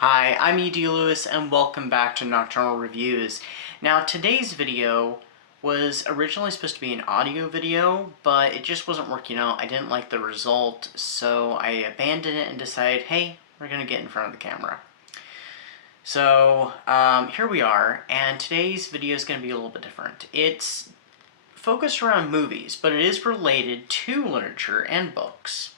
Hi, I'm E.D. Lewis and welcome back to Nocturnal Reviews. Now today's video was originally supposed to be an audio video, but it just wasn't working out. I didn't like the result, so I abandoned it and decided, hey, we're gonna get in front of the camera. So here we are, and today's video is gonna be a little bit different. It's focused around movies, but it is related to literature and books.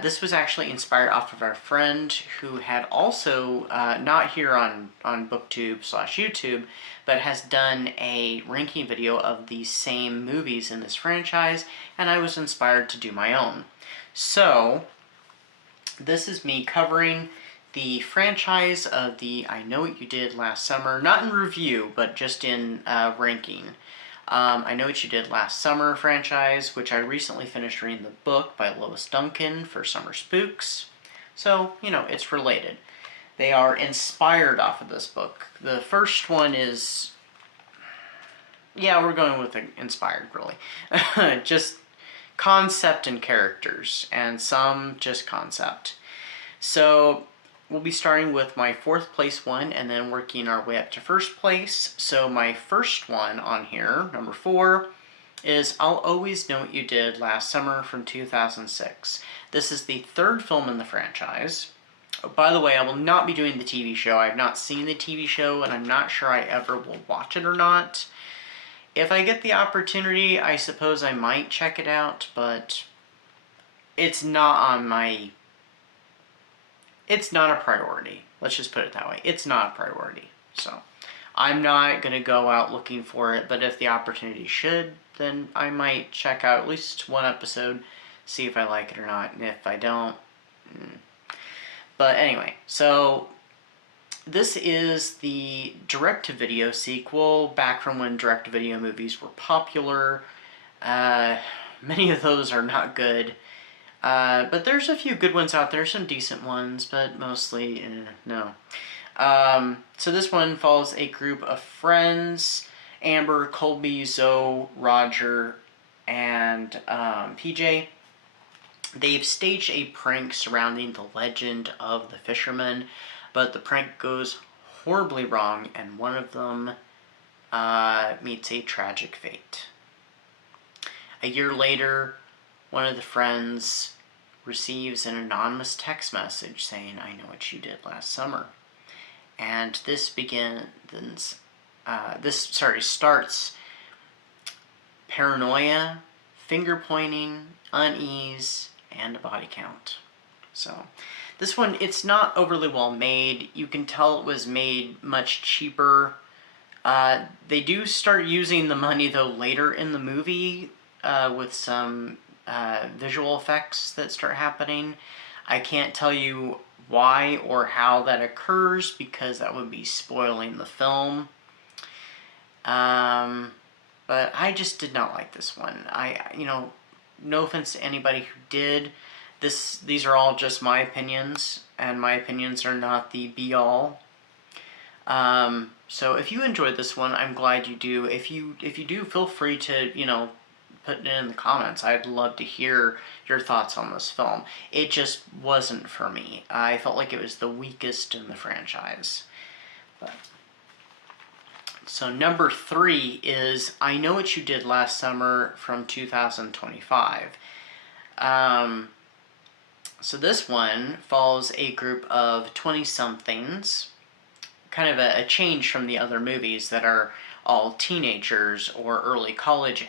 This was actually inspired off of our friend who had also, not here on BookTube/YouTube, but has done a ranking video of the same movies in this franchise, and I was inspired to do my own. So, this is me covering the franchise of the I Know What You Did Last Summer, not in review, but just in ranking. I Know What You Did Last Summer franchise, which I recently finished reading the book by Lois Duncan for Summer Spooks. So, you know, it's related. They are inspired off of this book. The first one is... yeah, we're going with inspired, really. Just concept and characters, and some just concept. So, we'll be starting with my fourth place one and then working our way up to first place. So my first one on here, number 4, is I'll Always Know What You Did Last Summer from 2006. This is the third film in the franchise. Oh, by the way, I will not be doing the TV show. I have not seen the TV show and I'm not sure I ever will watch it or not. If I get the opportunity, I suppose I might check it out, but it's not on my... it's not a priority. Let's just put it that way. It's not a priority. So I'm not going to go out looking for it, but if the opportunity should, then I might check out at least one episode, see if I like it or not, and if I don't... But anyway, so this is the direct-to-video sequel, back from when direct-to-video movies were popular. Many of those are not good. But there's a few good ones out there, some decent ones, but mostly, no. So this one follows a group of friends, Amber, Colby, Zoe, Roger, and PJ. They've staged a prank surrounding the legend of the fisherman, but the prank goes horribly wrong, and one of them meets a tragic fate. A year later, one of the friends receives an anonymous text message saying, I know what you did last summer. And this starts paranoia, finger pointing, unease, and a body count. So, this one, it's not overly well made. You can tell it was made much cheaper. They do start using the money, though, later in the movie with some visual effects that start happening. I can't tell you why or how that occurs because that would be spoiling the film. But I just did not like this one. No offense to anybody who did. These are all just my opinions, and my opinions are not the be-all. So if you enjoyed this one, I'm glad you do. If you do, feel free to, put it in the comments. I'd love to hear your thoughts on this film. It just wasn't for me. I felt like it was the weakest in the franchise. So number 3 is I Know What You Did Last Summer from 2025. So this one follows a group of 20-somethings, kind of a change from the other movies that are all teenagers or early college.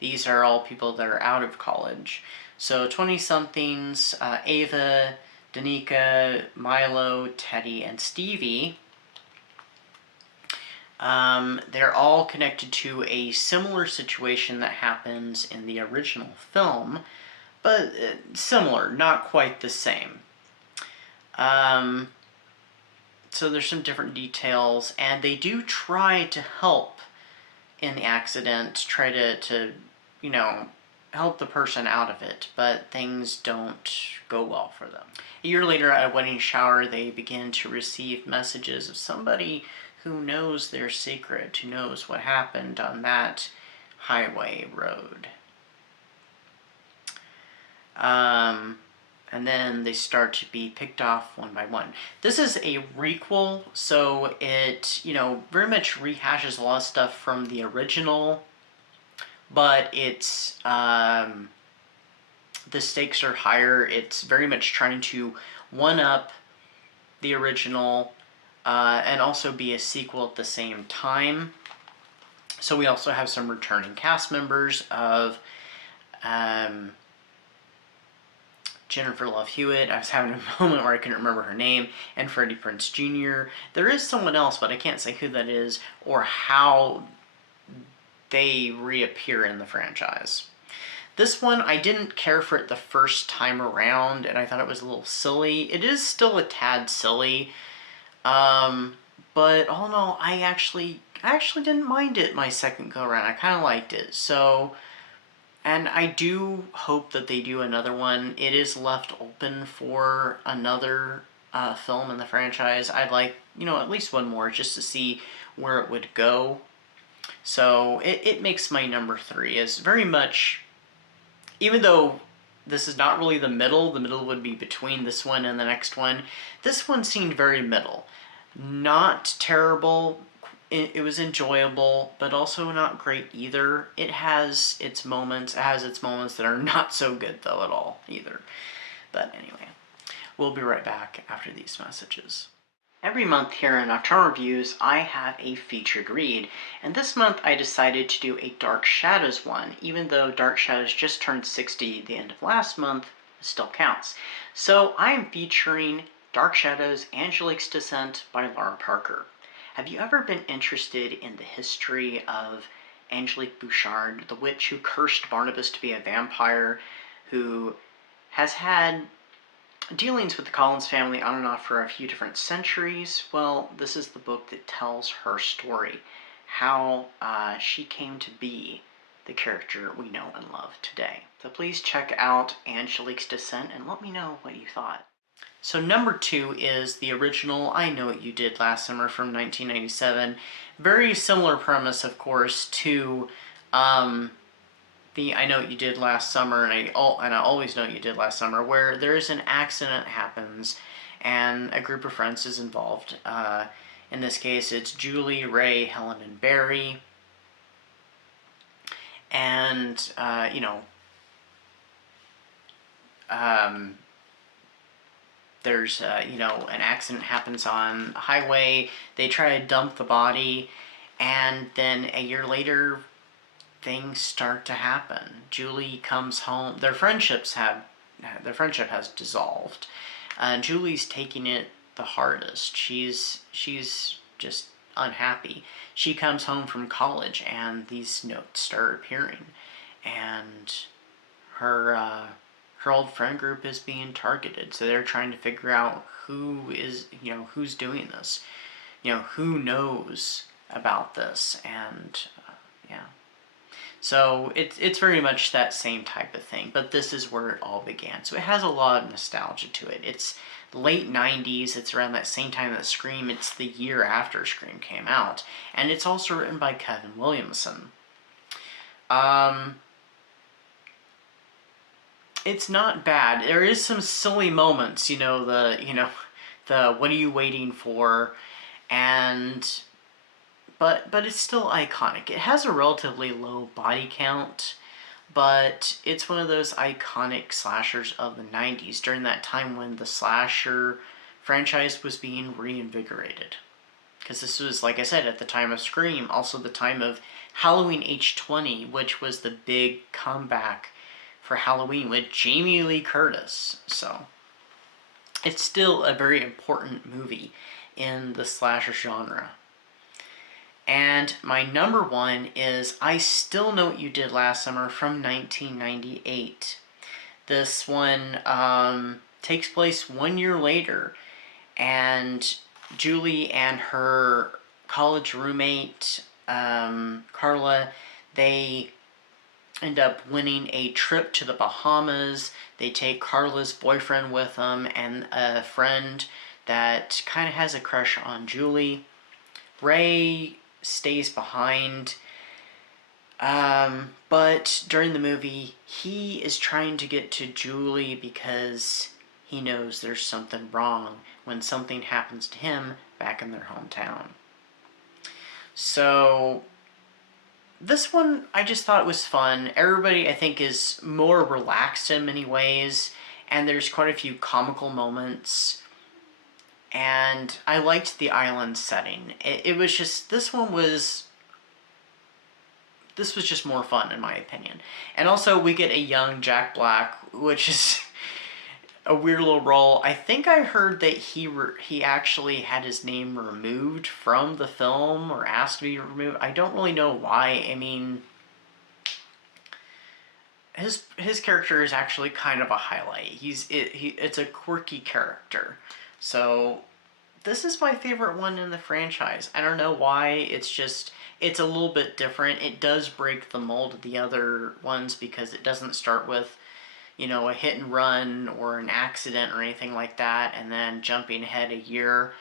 These are all people that are out of college. So 20-somethings, Ava, Danica, Milo, Teddy, and Stevie, they're all connected to a similar situation that happens in the original film, but similar, not quite the same. So there's some different details, and they do try to help in the accident, try to help the person out of it, but things don't go well for them. A year later, at a wedding shower, they begin to receive messages of somebody who knows their secret, who knows what happened on that highway road. and then they start to be picked off one by one. This is a requel, so it, very much rehashes a lot of stuff from the original, but it's, the stakes are higher. It's very much trying to one-up the original, and also be a sequel at the same time. So we also have some returning cast members of Jennifer Love Hewitt. I was having a moment where I couldn't remember her name, and Freddie Prinze Jr. There is someone else, but I can't say who that is or how they reappear in the franchise. This one, I didn't care for it the first time around, and I thought it was a little silly. It is still a tad silly, but all in all, I actually didn't mind it my second go around. I kind of liked it. So, and I do hope that they do another one. It is left open for another film in the franchise. I'd like, at least one more just to see where it would go. So it makes my number 3 is very much, even though this is not really the middle would be between this one and the next one. This one seemed very middle. Not terrible, it was enjoyable, but also not great either. It has its moments that are not so good though at all either. But anyway, we'll be right back after these messages. Every month here in Nocturnal Reviews, I have a featured read, and this month I decided to do a Dark Shadows one. Even though Dark Shadows just turned 60 the end of last month, it still counts. So I am featuring Dark Shadows, Angelique's Descent by Laura Parker. Have you ever been interested in the history of Angelique Bouchard, the witch who cursed Barnabas to be a vampire, who has had dealings with the Collins family on and off for a few different centuries? Well, this is the book that tells her story, how she came to be the character we know and love today. So please check out Angelique's Descent and let me know what you thought. So number 2 is the original I Know What You Did Last Summer from 1997. Very similar premise, of course, to the I Know What You Did Last Summer, and I Always Know What You Did Last Summer, where there is an accident that happens and a group of friends is involved. In this case, it's Julie, Ray, Helen, and Barry. And, there's, an accident happens on a highway. They try to dump the body, and then a year later, things start to happen. Julie comes home. Their friendship has dissolved. Julie's taking it the hardest. She's just unhappy. She comes home from college, and these notes start appearing, and her old friend group is being targeted. So they're trying to figure out who's doing this, who knows about this, and yeah. So it's very much that same type of thing, but this is where it all began. So it has a lot of nostalgia to it. It's late 90s, it's around that same time that Scream, it's the year after Scream came out, and it's also written by Kevin Williamson. It's not bad. There is some silly moments, the what are you waiting for, but it's still iconic. It has a relatively low body count, but it's one of those iconic slashers of the 90s, during that time when the slasher franchise was being reinvigorated. Because this was, like I said, at the time of Scream, also the time of Halloween H20, which was the big comeback for Halloween with Jamie Lee Curtis. So it's still a very important movie in the slasher genre. And my number 1 is I Still Know What You Did Last Summer from 1998. This one takes place 1 year later, and Julie and her college roommate, Carla, they end up winning a trip to the Bahamas. They take Carla's boyfriend with them and a friend that kind of has a crush on Julie. Ray stays behind, but during the movie, he is trying to get to Julie because he knows there's something wrong when something happens to him back in their hometown. So this one, I just thought it was fun. Everybody, I think, is more relaxed in many ways, and there's quite a few comical moments. And I liked the island setting. It was just, this was just more fun, in my opinion. And also, we get a young Jack Black, which is a weird little role. I think I heard that he actually had his name removed from the film, or asked to be removed. I don't really know why. I mean, his character is actually kind of a highlight. It's a quirky character. So this is my favorite one in the franchise. I don't know why. It's a little bit different. It does break the mold of the other ones because it doesn't start with, you know, a hit and run or an accident or anything like that, and then jumping ahead a year.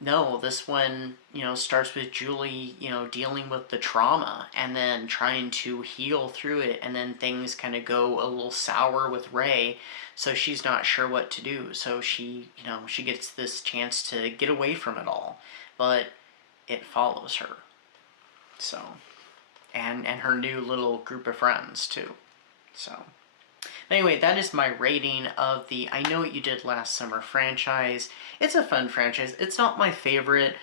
No, this one, you know, starts with Julie, you know, dealing with the trauma and then trying to heal through it, and then things kind of go a little sour with Ray, so she's not sure what to do. So she, you know, she gets this chance to get away from it all, but it follows her. So, and her new little group of friends too. So anyway, that is my rating of the I Know What You Did Last Summer franchise. It's a fun franchise. It's not my favorite.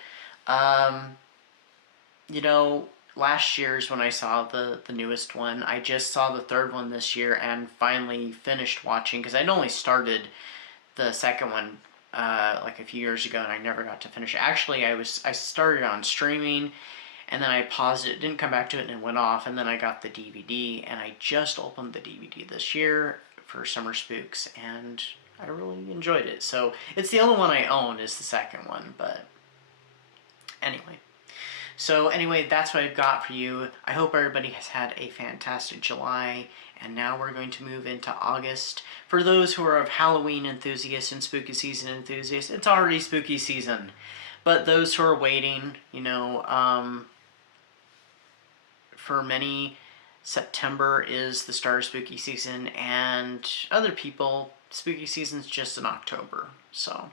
You know, last year's when I saw the newest one. I just saw the third one this year and finally finished watching, because I'd only started the second one like a few years ago, and I never got to finish it. Actually, I started on streaming, and then I paused it, didn't come back to it, and it went off, and then I got the DVD, and I just opened the DVD this year for Summer Spooks, and I really enjoyed it. So it's the only one I own is the second one, but anyway. So anyway, that's what I've got for you. I hope everybody has had a fantastic July, and now we're going to move into August. For those who are of Halloween enthusiasts and spooky season enthusiasts, it's already spooky season. But those who are waiting, you know, for many, September is the start of spooky season, and other people, spooky season's just in October. So,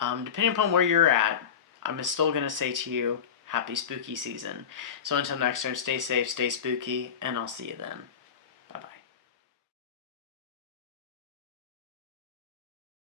depending upon where you're at, I'm still going to say to you, happy spooky season. So until next time, stay safe, stay spooky, and I'll see you then.